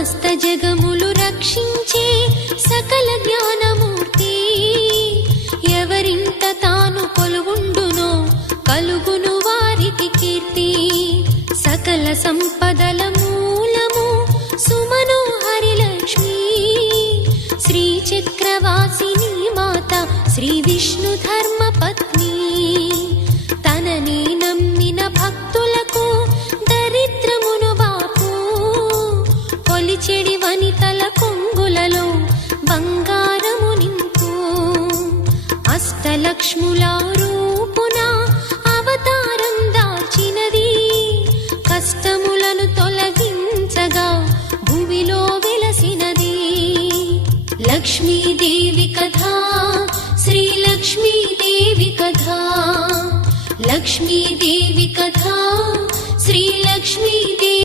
సమస్త జగములు రక్షించే సకల జ్ఞానమూర్తి ఎవరింట తాను కొలువుండునో కలుగును వారికి కీర్తి సకల సంపదల మూలము సుమనోహరి లక్ష్మి శ్రీ చక్రవాసిని మాత శ్రీ విష్ణు ధర్మ పత్ని తనని నమ్మిన భక్తులకు దరిద్రమును బాపు కొలిచెడి వనితల కొంగులలో బంగారము నింపు అష్టలక్ష్ముల రూపున అవతారం దాచినది కష్టములను తొలగించగా భూమిలో వెలసినది లక్ష్మీదేవి కథా శ్రీ లక్ష్మీదేవి కథా లక్ష్మీదేవి కథా శ్రీ లక్ష్మీ